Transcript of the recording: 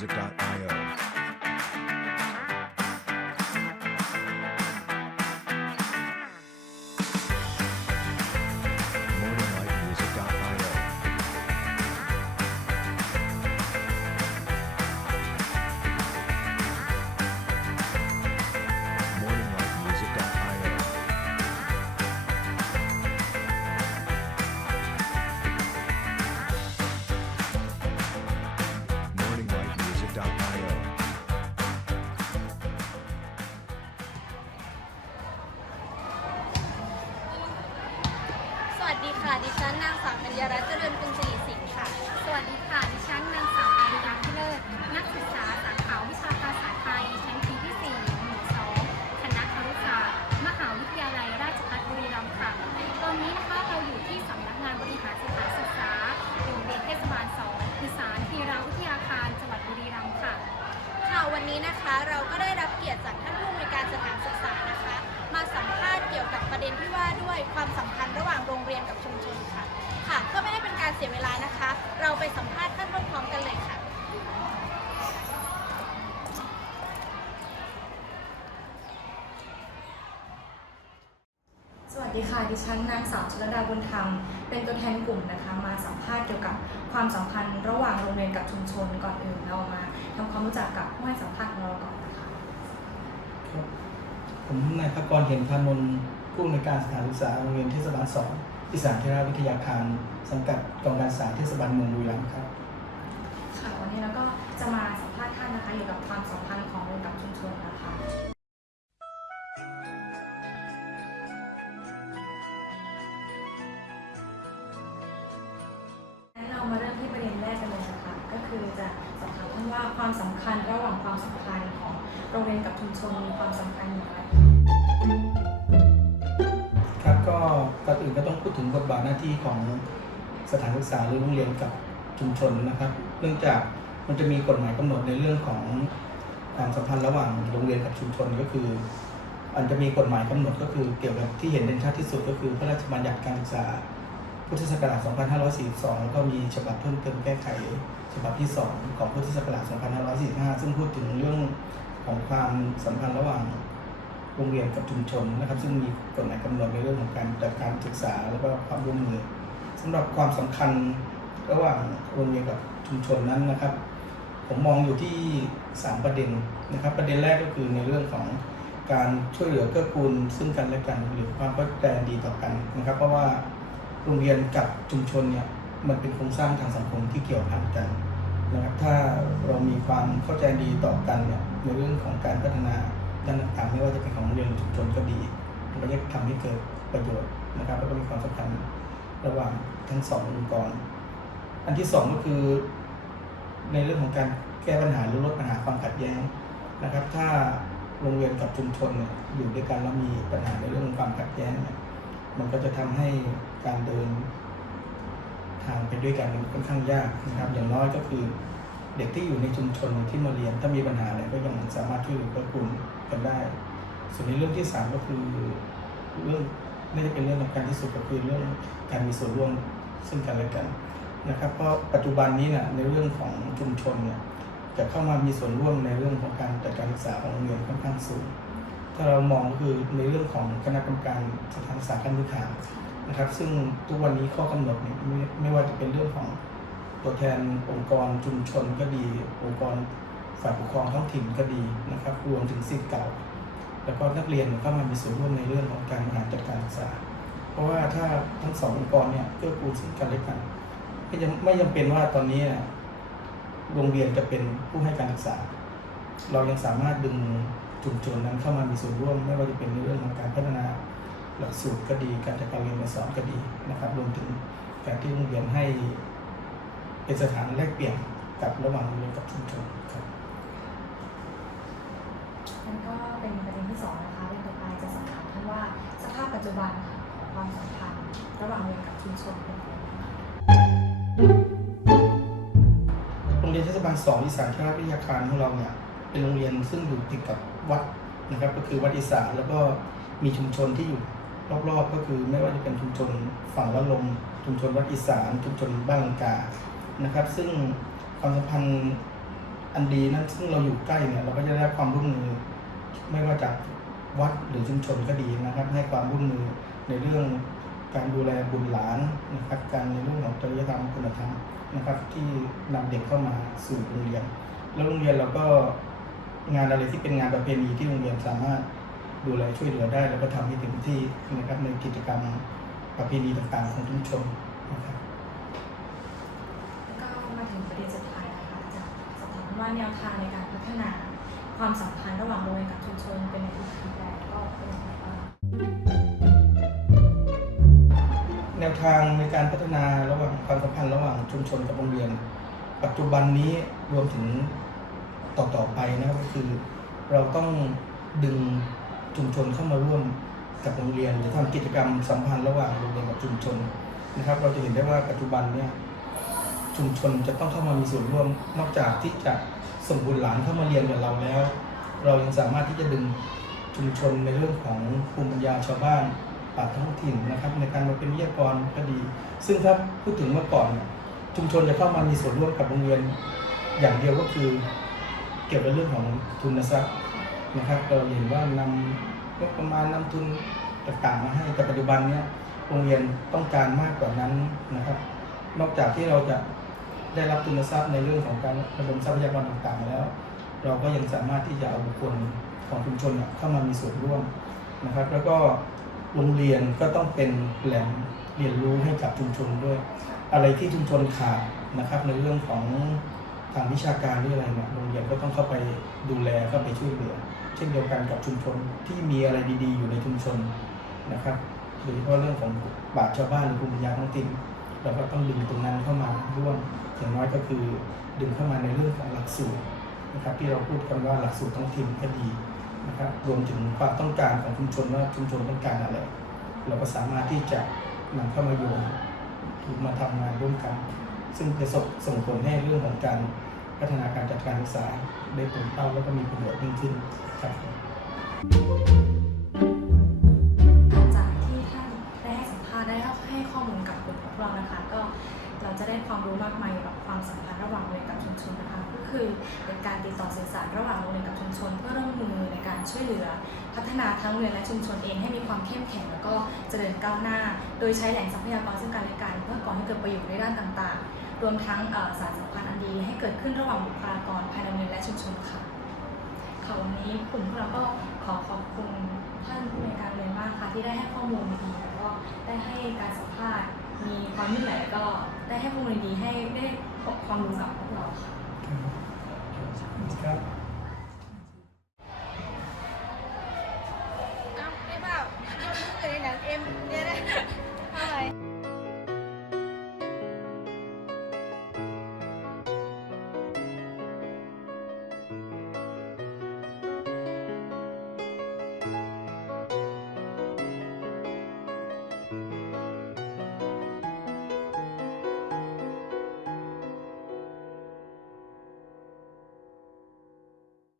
music.net. ดีค่ะ ดิฉันนางสาวกัญญารัตน์เจริญคุณสิริสิงห์ค่ะ สวัสดีค่ะ ดิฉันนางสาวอาริยาพิเลิศนักศึกษาสา เป็นการเสียเวลานะคะ เราไปสัมภาษณ์ท่านพร้อมๆกันเลยค่ะ สวัสดีค่ะ ดิฉันนางสาวชลดาบุญธรรม เป็นตัวแทนกลุ่มนะคะ มาสัมภาษณ์เกี่ยวกับความสัมพันธ์ระหว่างโรงเรียนกับชุมชนก่อนอื่นเรามาทำความรู้จักกับผู้ให้สัมภาษณ์ของเราก่อนนะคะ ครับผมนายภกรเห็นพานนท์ผู้อำนวยการสถานศึกษาโรงเรียนเทศบาลสอง อีสานเทราวิทยาคารสังกัดกองการศึกษาเทศบาลเมืองบุรีรัมย์ครับ ค่ะวันนี้เราก็จะมาสัมภาษณ์ท่านนะคะเกี่ยวกับความสัมพันธ์ของโรงเรียนกับชุมชนนะคะงั้นเรามาเริ่มที่ประเด็นแรกกันเลยนะคะก็คือจะสอบถามท่านว่าความสำคัญระหว่างความสัมพันธ์ของโรงเรียนกับชุมชนมีความสำคัญอย่างไร ก็ก่อนอื่นก็ต้องพูดถึงบทบาทหน้าที่ของสถานศึกษาหรือโรงเรียนกับชุมชนนะครับ เนื่องจากมันจะมีกฎหมายกำหนดในเรื่องของความสัมพันธ์ระหว่างโรงเรียนกับชุมชนก็คืออันจะมีกฎหมายกำหนดก็คือเกี่ยวกับที่เห็นเด่นชัดที่สุดก็คือพระราชบัญญัติการศึกษา พุทธศักราช 2542 แล้วก็มีฉบับเพิ่มเติมแก้ไข ฉบับที่ 2 ของพุทธศักราช 2545 ซึ่งพูดถึงเรื่องของความสัมพันธ์ระหว่าง โรงเรียนกับชุมชนนะครับ ซึ่งมีกฎหมายกำหนดในเรื่องของการจัดการศึกษาแล้วก็ความร่วมมือสำหรับความสำคัญระหว่างโรงเรียนกับชุมชนนั้นนะครับ ผมมองอยู่ที่ 3 ประเด็นนะครับ ประเด็นแรกก็คือในเรื่องของการช่วยเหลือเกื้อกูลซึ่งกันและกัน หรือความเข้าใจดีต่อกันนะครับ เพราะว่าโรงเรียนกับชุมชนเนี่ยมันเป็นโครงสร้างทางสังคมที่เกี่ยวพันกันนะครับ ถ้าเรามีความเข้าใจดีต่อกันเนี่ยในเรื่องของการพัฒนา ด้านต่างๆไม่ว่าจะเป็นของโรงเรียนชุมชนก็ดีมันก็จะทำให้เกิดประโยชน์นะครับ แล้วก็มีความสำคัญระหว่างทั้งสององค์กร อันที่สองก็คือ ในเรื่องของการแก้ปัญหาหรือลดปัญหาความขัดแย้งนะครับ ถ้าโรงเรียนกับชุมชนอยู่ด้วยกันแล้วมีปัญหาในเรื่องของความขัดแย้งเนี่ยมันก็จะทำให้การเดินทางไปด้วยกันมันค่อนข้างยากนะครับ อย่างน้อยก็คือเด็กที่อยู่ในชุมชนที่มาเรียนถ้ามีปัญหาอะไรก็ยังสามารถช่วยเหลือเกื้อกูล กันได้ ส่วนในเรื่องที่สามก็คือเรื่องไม่ได้เป็นเรื่องสำคัญที่สุดก็คือเรื่องการมีส่วนร่วมซึ่งกันและกันนะครับเพราะปัจจุบันนี้นี่ยในเรื่องของชุมชนเนี่ยจะเข้ามามีส่วนร่วมในเรื่องของการจัดการศึกษาของโรงเรียนค่อนข้างสูง ถ้าเรามองก็คือในเรื่องของคณะกรรมการสถานศึกษาขั้นพื้นฐานนะครับ ซึ่งทุกวันนี้ข้อกำหนดเนี่ยไม่ไม่ว่าจะเป็นเรื่องของตัวแทนองค์กรชุมชนก็ดีองค์กร ฝ่ายปกครองท้องถิ่นก็ดีนะครับรวมถึงสิทธิ์เก่า แล้วก็นักเรียนเข้ามามีส่วนร่วมในเรื่องของการบริหารจัดการศึกษา เพราะว่าถ้าทั้งสององค์กรเนี่ยเกื้อกูลซึ่งกันและกันไม่จำไม่จำเป็นว่าตอนนี้โรงเรียนจะเป็นผู้ให้การศึกษา เรายังสามารถดึงชุมชนนั้นเข้ามามีส่วนร่วม ไม่ว่าจะเป็นในเรื่องของการพัฒนาหลักสูตรก็ดีการจัดการเรียนการสอนก็ดีนะครับรวมถึงการที่โรงเรียนให้เป็นสถานแลกเปลี่ยนกับระหว่างโรงเรียนกับชุมชนครับ นั่นก็เป็นประเด็นที่สองนะคะเรื่องต่อไปจะสอบถามท่านว่าสภาพปัจจุบันค่ะของความสัมพันธ์ระหว่างโรงเรียนกับชุมชนเป็นยังไงบ้างคะโรงเรียนเทศบาลสองอีสานชราวิทยาคารของเราเนี่ยเป็นโรงเรียนซึ่งอยู่ติดกับวัดนะครับ ก็คือวัดอีสานแล้วก็มีชุมชนที่อยู่รอบๆ ก็คือไม่ว่าจะเป็นชุมชนฝั่งละลมชุมชนวัดอีสาน ชุมชนบ้านลังกานะครับ ซึ่งความสัมพันธ์อันดีนั้นซึ่งเราอยู่ใกล้เนี่ยเราก็จะได้รับความร่วมมือ ไม่ว่าจากวัดหรือชุมชนก็ดีนะครับ ให้ความร่วมมือในเรื่องการดูแลบุตรหลานนะครับการในเรื่องของจริยธรรมคุณธรรมนะครับ ที่นำเด็กเข้ามาสู่โรงเรียน แล้วโรงเรียนเราก็งานอะไรที่เป็นงานประเพณีที่โรงเรียนสามารถดูแลช่วยเหลือได้แล้วก็ทำให้เต็มที่นะครับในกิจกรรมประเพณีต่างๆของชุมชนนะครับก็มาถึงประเด็นสุดท้ายนะคะจารย์สอบถามว่าแนวทางในการพัฒนา ความสัมพันธ์ระหว่างโรงเรียนกับชุมชนเป็นในทิศทางใดแล้วก็เป็นอย่างไรบ้างแนวทางในการพัฒนาระหว่างความสัมพันธ์ระหว่างชุมชนกับโรงเรียน ปัจจุบันนี้รวมถึงต่อต่อไปนะครับก็คือ เราต้องดึงชุมชนเข้ามาร่วมกับโรงเรียนจะทำกิจกรรมสัมพันธ์ระหว่างโรงเรียนกับชุมชนนะครับ เราจะเห็นได้ว่าปัจจุบันเนี่ยชุมชนจะต้องเข้ามามีส่วนร่วมนอกจากที่จะ ส่งบุตรหลานเข้ามาเรียนกับเราแล้ว เรายังสามารถที่จะดึงชุมชนในเรื่องของภูมิปัญญาชาวบ้านป่าท้องถิ่นนะครับ ในการมาเป็นวิทยากรก็ดี ซึ่งถ้าพูดถึงเมื่อก่อน ชุมชนจะเข้ามามีส่วนร่วมกับโรงเรียนอย่างเดียวก็คือ เกี่ยวกับเรื่องของทุนทรัพย์นะครับเราเห็นว่านำงบประมาณนำทุนต่างๆมาให้แต่ปัจจุบันเนี้ยโรงเรียนต้องการมากกว่านั้นนะครับ นอกจากที่เราจะ ได้รับทุนทรัพย์ในเรื่องของการระดมทรัพยากรต่างๆ แล้ว เราก็ยังสามารถที่จะเอาบุคคลของชุมชนเข้ามามีส่วนร่วมนะครับ แล้วก็โรงเรียนก็ต้องเป็นแหล่งเรียนรู้ให้กับชุมชนด้วย อะไรที่ชุมชนขาดนะครับในเรื่องของทางวิชาการหรืออะไรเนี่ยโรงเรียนก็ต้องเข้าไปดูแลเข้าไปช่วยเหลือ เช่นเดียวกันกับชุมชนที่มีอะไรดีๆ อยู่ในชุมชนนะครับโดยเฉพาะเรื่องของบาทชาวบ้านหรือภูมิปัญญาท้องถิ่นเราก็ต้องดึงตรงนั้นเข้ามาร่วม อย่างน้อยก็คือดึงเข้ามาในเรื่องของหลักสูตรนะครับที่เราพูดกันว่าหลักสูตรท้องถิ่นก็ดีนะครับรวมถึงความต้องการของชุมชนว่าชุมชนต้องการอะไรเราก็สามารถที่จะนำเข้ามาโยงถูกมาทำงานร่วมกัน ซึ่งจะส่งส่งผลให้เรื่องของการพัฒนาการจัดการศึกษาได้ผลเป้าแล้วก็มีประโยชน์ยิ่งขึ้นครับ ได้ความรู้มากมายเกี่ยวกับความสัมพันธ์ระหว่างโรงเรียนกับชุมชนนะคะ ก็คือเป็นการติดต่อสื่อสารระหว่างโรงเรียนกับชุมชน เพื่อร่วมมือในการช่วยเหลือ พัฒนาทั้งโรงเรียนและชุมชนเองให้มีความเข้มแข็งแล้วก็เจริญก้าวหน้า โดยใช้แหล่งทรัพยากรซึ่งกันและกันเพื่อก่อให้เกิดประโยชน์ในด้านต่างๆ รวมทั้งสารสัมพันธ์อันดีให้เกิดขึ้นระหว่างบุคลากรภายในโรงเรียนและชุมชนค่ะค่ะวันนี้กลุ่มพวกเราก็ขอขอบคุณท่านผู้ในการเรียนมากค่ะที่ได้ให้ข้อมูลดีแล้วก็ได้ให้การสัมภาษณ์ มีความยิ่งใหญ่แล้วก็ได้ให้ข้อมูลดีๆให้ได้ความรู้กับพวกเราค่ะ